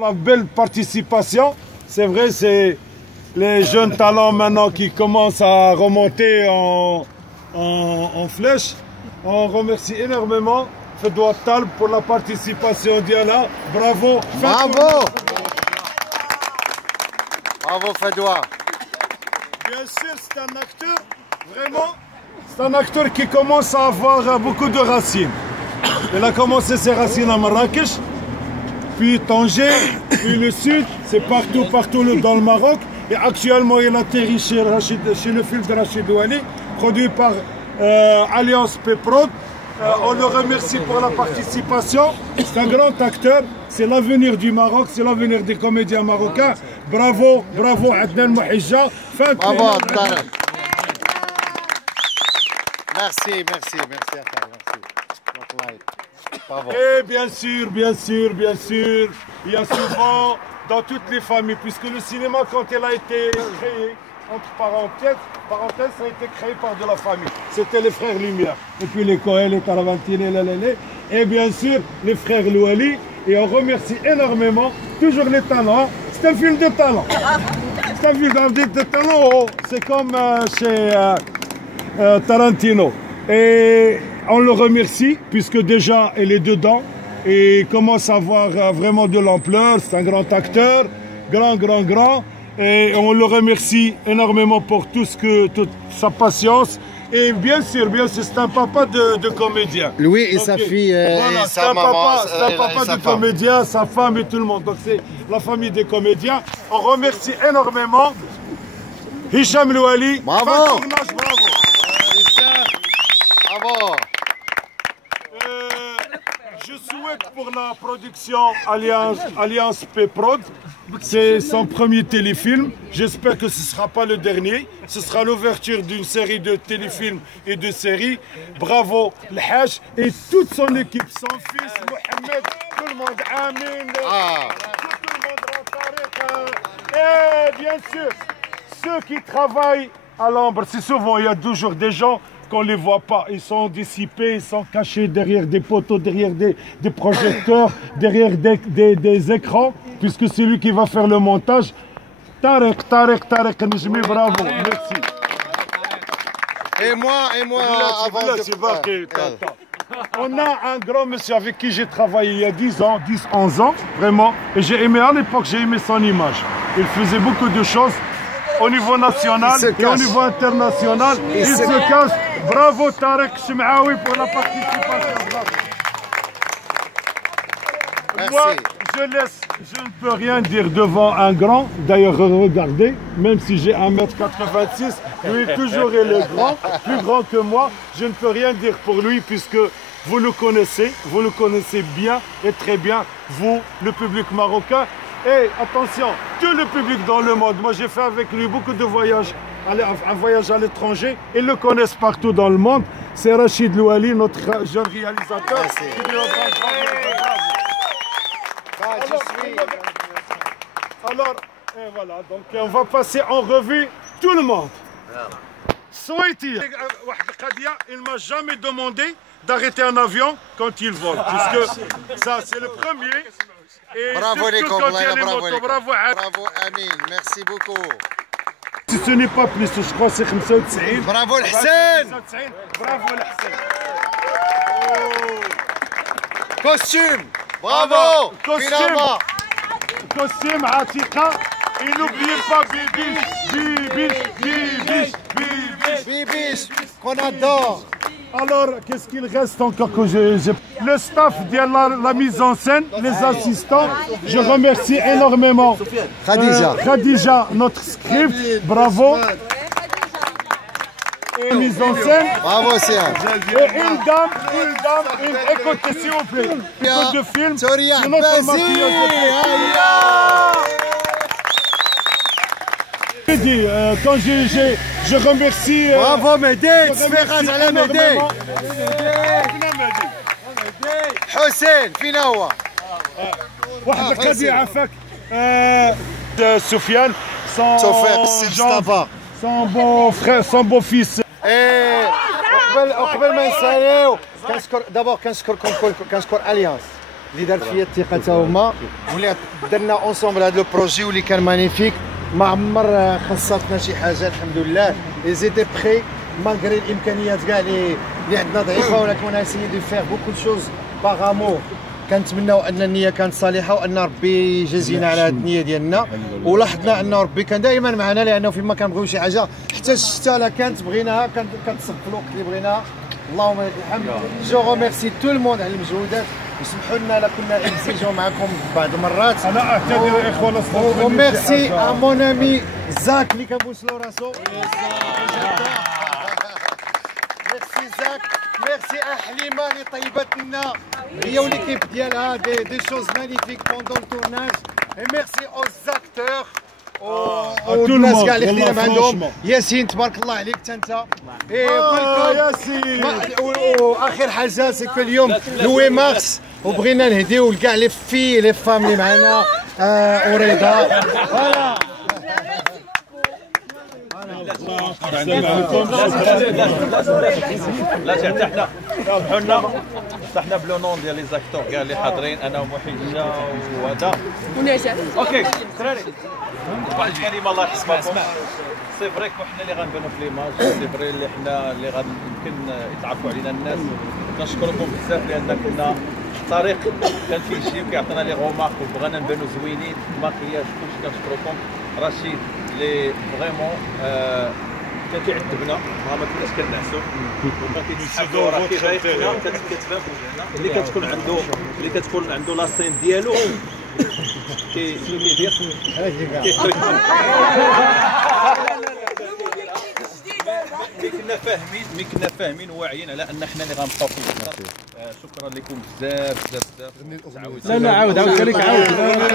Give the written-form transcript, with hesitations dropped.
La belle participation, c'est vrai, c'est les jeunes talents maintenant qui commencent à remonter en flèche. On remercie énormément Fedwa Talb pour la participation d'Yala. Bravo. Bravo. Bravo Fedwa. Bien sûr, c'est un acteur, vraiment, c'est un acteur qui commence à avoir beaucoup de racines. Il a commencé ses racines à Marrakech, puis Tanger, puis le sud, c'est partout dans le Maroc. Et actuellement, il atterrit chez le film de Rachid Ouali, produit par Alliance Peprod. On le remercie pour la participation. C'est un grand acteur. C'est l'avenir du Maroc, c'est l'avenir des comédiens marocains. Bravo, bravo Adnan Mouhidja. Bravo Adnan. Merci à toi, merci. Bravo. Et bien sûr, il y a souvent dans toutes les familles, puisque le cinéma, quand il a été créé, entre parenthèses, ça a été créé par de la famille. C'était les frères Lumière. Et puis les Cohen, les Taravantine, les Lélé. Et bien sûr, les frères Louali. Et on remercie énormément toujours les talents. C'est un film de talent. C'est un film de talent. C'est comme chez Tarantino. Et on le remercie, puisque déjà, elle est dedans. Et commence à avoir vraiment de l'ampleur. C'est un grand acteur. Grand. Et on le remercie énormément pour toute sa patience. Et bien sûr, c'est un papa de comédien. Lui et sa fille, voilà, c'est un papa de comédien, sa femme et tout le monde. Donc c'est la famille des comédiens. On remercie énormément Hicham Louali. Bravo. Bravo. Bravo. Je souhaite pour la production Alliance Peprod, c'est son premier téléfilm. J'espère que ce ne sera pas le dernier. Ce sera l'ouverture d'une série de téléfilms et de séries. Bravo, le Haj et toute son équipe, son fils, Mohamed, tout le monde, Amin, tout le monde, et bien sûr, ceux qui travaillent à l'ombre, c'est souvent, il y a toujours des gens qu'on ne les voit pas, ils sont dissipés, ils sont cachés derrière des poteaux, derrière des projecteurs, derrière des écrans, puisque c'est lui qui va faire le montage. Tarek Nejmi, bravo, merci. Et moi, avant On a un grand monsieur avec qui j'ai travaillé il y a 10-11 ans, vraiment, et j'ai aimé à l'époque, j'ai aimé son image. Il faisait beaucoup de choses au niveau national et au niveau international. Il se cache. Bravo Tarek Chemraoui pour la participation. Merci. Moi, je ne peux rien dire devant un grand. D'ailleurs, regardez, même si j'ai 1m86, lui toujours il est grand, plus grand que moi. Je ne peux rien dire pour lui puisque vous le connaissez bien et très bien, vous, le public marocain. Et attention, tout le public dans le monde. Moi, j'ai fait avec lui beaucoup de voyages, un voyage à l'étranger. Ils le connaissent partout dans le monde. C'est Rachid Louali, notre jeune réalisateur. Alors, et voilà, donc on va passer en revue tout le monde. Souhaiti, il ne m'a jamais demandé d'arrêter un avion quand il vole, puisque ça, c'est le premier. Et bravo les copains, bravo Amin, merci beaucoup. Si ce n'est pas plus, je crois que c'est 95. Bravo Hassan. Bravo Hassan. Costume. Bravo. Costume, Atika. Et n'oubliez pas Bibiche, qu'on adore. Alors, qu'est-ce qu'il reste encore que le staff de la mise en scène, les assistants, je remercie énormément Khadija, notre script, bravo. Et mise en scène. Bravo, c'est et une dame, écoutez s'il vous plaît, écoute de film, c'est notre maquilleuse. Quand je remercie. Bravo Médé, تسفيقات على ميدي. حسين فينا هو. واحد القضية عافاك. Sofiane, son beau frère, son beau fils. وقبل ما نساليو d'abord كنشكر اليانس اللي دارت فيا الثقه حتى هما واللي درنا اونصومبل هذا لو بروجي واللي كان مانيفيك. ما عمر خصتنا شي حاجه الحمد لله. لي زيتي بخي مالغري الامكانيات كاع اللي عندنا ضعيفه، ولكن انا اسيي دو فيغ بوكو دو شوز باغ امور. كنتمناو ان النيه كانت صالحه وان ربي يجازينا على هذه النيه ديالنا. ولاحظنا ان ربي كان دائما معنا، لانه فيما كنبغيو شي حاجه حتى الشتا لا كانت بغيناها كتصب في الوقت اللي بغيناها. اللهم لك الحمد. جو غوميرسي تو الموند على المجهودات، وسمحوا لنا الا كنا اكزيجون معكم بعض المرات. انا اعتذر اخوانا الصوت. وميرسي ا مون امي زاك اللي كنبوس له راسو. ميرسي زاك. ميرسي حليمه اللي طيبت لنا هي وليكيب ديالها دي شوز مانيفيك بوندون التورناج. ميرسي او زاكتور والناس كاع اللي خدينا عندهم. ياسين تبارك الله عليك حتى انت. ياسين. واخر حاجه سي كو اليوم لوي مارس وبغينا نهديو لكاع لي في لي فام اللي معنا ورضا. فوالا لا حتى حنا حنا بلو نون ديال لي زاكتور كاع اللي حاضرين، انا ومحيجه وهذا ونجاة. اوكي دراري واحد الكلمه الله يحفظكم. سي فري كو حنا اللي غنبانو في ليماج، سي فري اللي حنا اللي يمكن يتعرفوا علينا الناس. كنشكركم بزاف لان كنا الطريق كان فيه شي وكيعطينا لي غومارك وبغينا نبانو زوينين ماكياج كلشي. كنشكركم رشيد اللي فريمون كان كيعذبنا، ما كناش كنعسو وما كيتحبوا راه كيضايقنا. كتفهم اللي كتكون عنده لا سين ديالو شنو كيدير مي كنا فاهمين وواعيين على ان حنا اللي غنبقاو في الوسط. شكرا لكم بزاف بزاف بزاف. لا عاود خليك عاود.